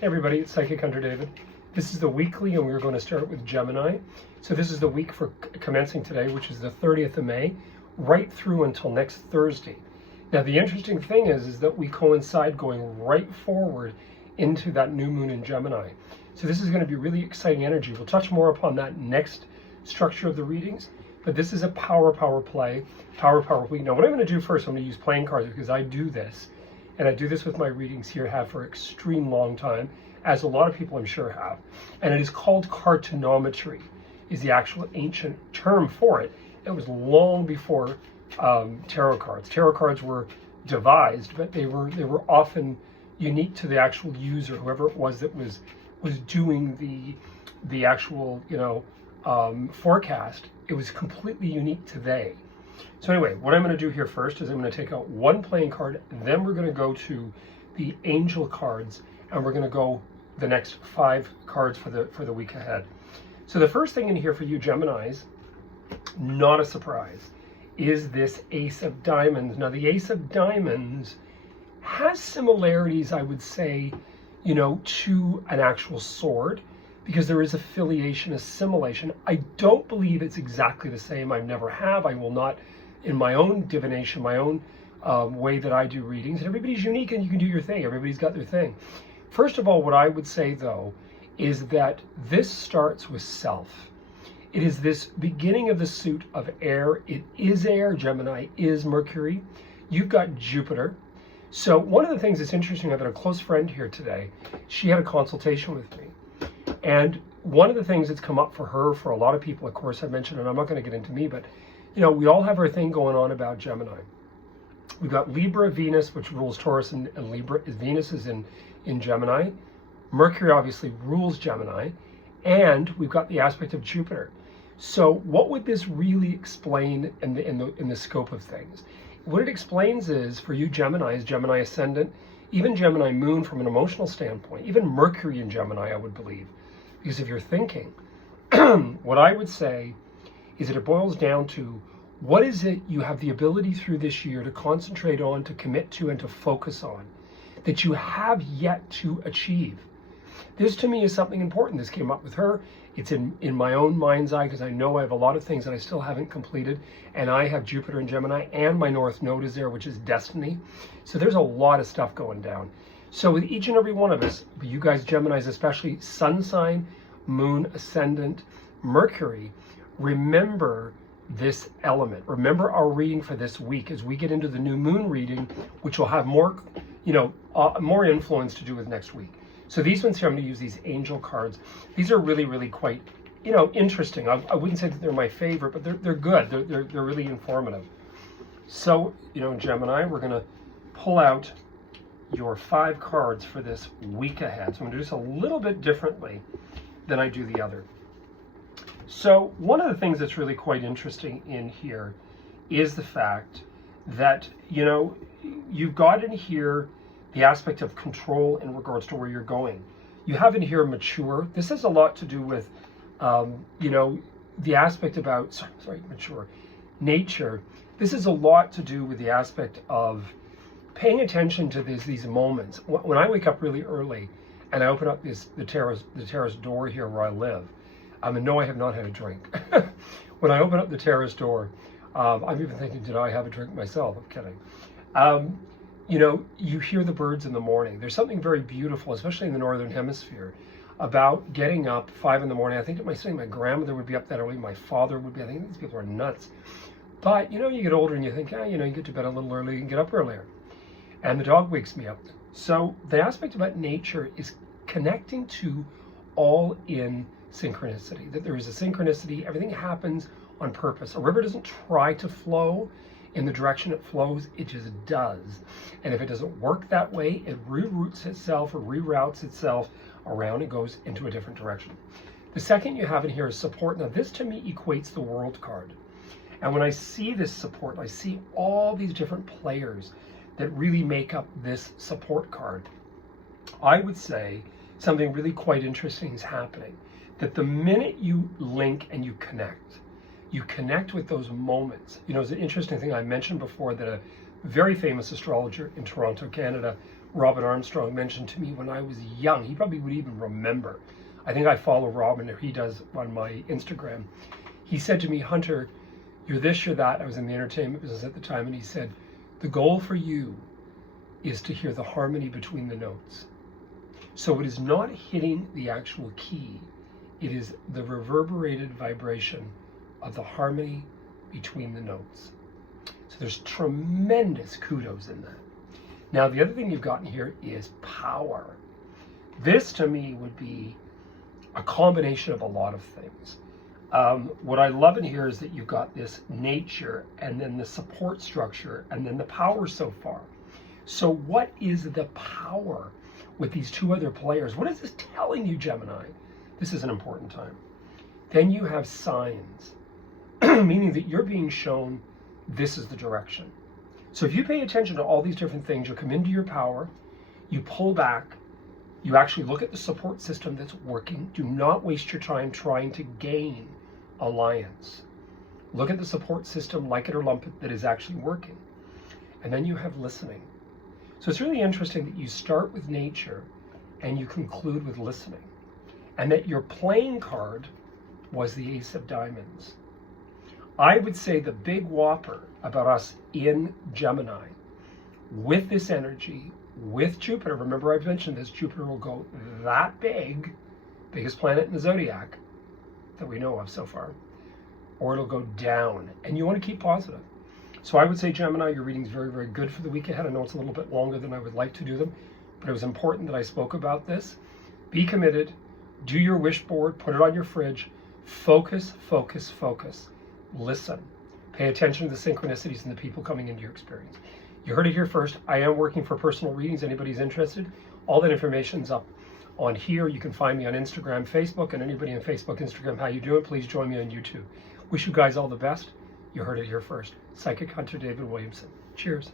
Hey everybody, it's Psychic Hunter David. This is the weekly and we're going to start with Gemini. So this is the week for commencing today, which is the 30th of May, right through until next Thursday. Now the interesting thing is that we coincide going right forward into that new moon in Gemini. So this is going to be really exciting energy. We'll touch more upon that next structure of the readings, but this is a power play, power week. Now what I'm going to do first, I'm going to use playing cards because I do this. And I do this with my readings here, have for an extreme long time, as a lot of people I'm sure have. And it is called cartonometry, is the actual ancient term for it. It was long before tarot cards. Tarot cards were devised, but they were often unique to the actual user, whoever it was that was doing the actual forecast. It was completely unique to they. So anyway, what I'm going to do here first is I'm going to take out one playing card, then we're going to go to the angel cards, and we're going to go the next 5 cards for the week ahead. So the first thing in here for you Geminis, not a surprise, is this Ace of Diamonds. Now the Ace of Diamonds has similarities, I would say, to an actual sword, because there is affiliation, assimilation. I don't believe it's exactly the same. I never have. I will not, in my own divination, my own way that I do readings. And everybody's unique and you can do your thing. Everybody's got their thing. First of all, what I would say, though, is that this starts with self. It is this beginning of the suit of air. It is air. Gemini is Mercury. You've got Jupiter. So one of the things that's interesting, I've got a close friend here today. She had a consultation with me. And one of the things that's come up for her, for a lot of people, of course, I mentioned, and I'm not going to get into me, but, we all have our thing going on about Gemini. We've got Libra, Venus, which rules Taurus, and Libra, Venus is in Gemini. Mercury obviously rules Gemini. And we've got the aspect of Jupiter. So what would this really explain in the scope of things? What it explains is, for you Geminis, Gemini Ascendant, even Gemini Moon from an emotional standpoint, even Mercury in Gemini, I would believe. Because if you're thinking, what I would say is that it boils down to what is it you have the ability through this year to concentrate on, to commit to, and to focus on that you have yet to achieve. This to me is something important. This came up with her. It's in my own mind's eye because I know I have a lot of things that I still haven't completed, and I have Jupiter in Gemini, and my North Node is there, which is destiny. So there's a lot of stuff going down. So with each and every one of us, you guys Geminis especially, sun sign, moon, ascendant, Mercury, remember this element. Remember our reading for this week as we get into the new moon reading, which will have more, more influence to do with next week. So these ones here, I'm going to use these angel cards. These are really, really quite, interesting. I wouldn't say that they're my favorite, but they're good. They're really informative. So, Gemini, we're going to pull out your 5 cards for this week ahead. So I'm going to do this a little bit differently than I do the other. So one of the things that's really quite interesting in here is the fact that, you've got in here the aspect of control in regards to where you're going. You have in here mature. This has a lot to do with, the aspect about, mature, nature. This is a lot to do with the aspect of paying attention to these moments. When I wake up really early and I open up the terrace door here where I live, no, I have not had a drink. When I open up the terrace door, I'm even thinking, did I have a drink myself? I'm kidding. You hear the birds in the morning. There's something very beautiful, especially in the Northern Hemisphere, about getting up 5 in the morning. I think my grandmother would be up that early. My father would be. I think these people are nuts. But, you get older and you think, you get to bed a little early, you can get up earlier. And the dog wakes me up. So the aspect about nature is connecting to all in synchronicity, that there is a synchronicity. Everything happens on purpose. A river doesn't try to flow in the direction it flows, it just does. And if it doesn't work that way, it reroutes itself or reroutes itself around and goes into a different direction. The second you have in here is support. Now this to me equates the World card. And when I see this support, I see all these different players that really make up this support card. I would say something really quite interesting is happening. That the minute you link and you connect with those moments. It's an interesting thing I mentioned before that a very famous astrologer in Toronto, Canada, Robin Armstrong mentioned to me when I was young. He probably would even remember. I think I follow Robin, or he does, on my Instagram. He said to me, Hunter, you're this, you're that. I was in the entertainment business at the time, and he said, the goal for you is to hear the harmony between the notes. So it is not hitting the actual key. It is the reverberated vibration of the harmony between the notes. So there's tremendous kudos in that. Now, the other thing you've gotten here is power. This, to me, would be a combination of a lot of things. What I love in here is that you've got this nature, and then the support structure, and then the power so far. So what is the power with these two other players? What is this telling you, Gemini? This is an important time. Then you have signs, meaning that you're being shown this is the direction. So if you pay attention to all these different things, you come into your power, you pull back, you actually look at the support system that's working. Do not waste your time trying to gain alliance. Look at the support system, like it or lump it, that is actually working. And then you have listening. So it's really interesting that you start with nature and you conclude with listening. And that your playing card was the Ace of Diamonds. I would say the big whopper about us in Gemini, with this energy, with Jupiter, remember I've mentioned this, Jupiter will go that big, biggest planet in the zodiac that we know of so far, or it'll go down, and you want to keep positive. So I would say, Gemini, your reading's very, very good for the week ahead. I know it's a little bit longer than I would like to do them, but it was important that I spoke about this. Be committed, do your wish board, put it on your fridge, focus, focus, focus. Listen. Pay attention to the synchronicities and the people coming into your experience. You heard it here first. I am working for personal readings. Anybody's interested, all that information's up on here. You can find me on Instagram, Facebook, and anybody on Facebook, Instagram, how you doing? Please join me on YouTube. Wish you guys all the best. You heard it here first. Psychic Hunter David Williamson. Cheers.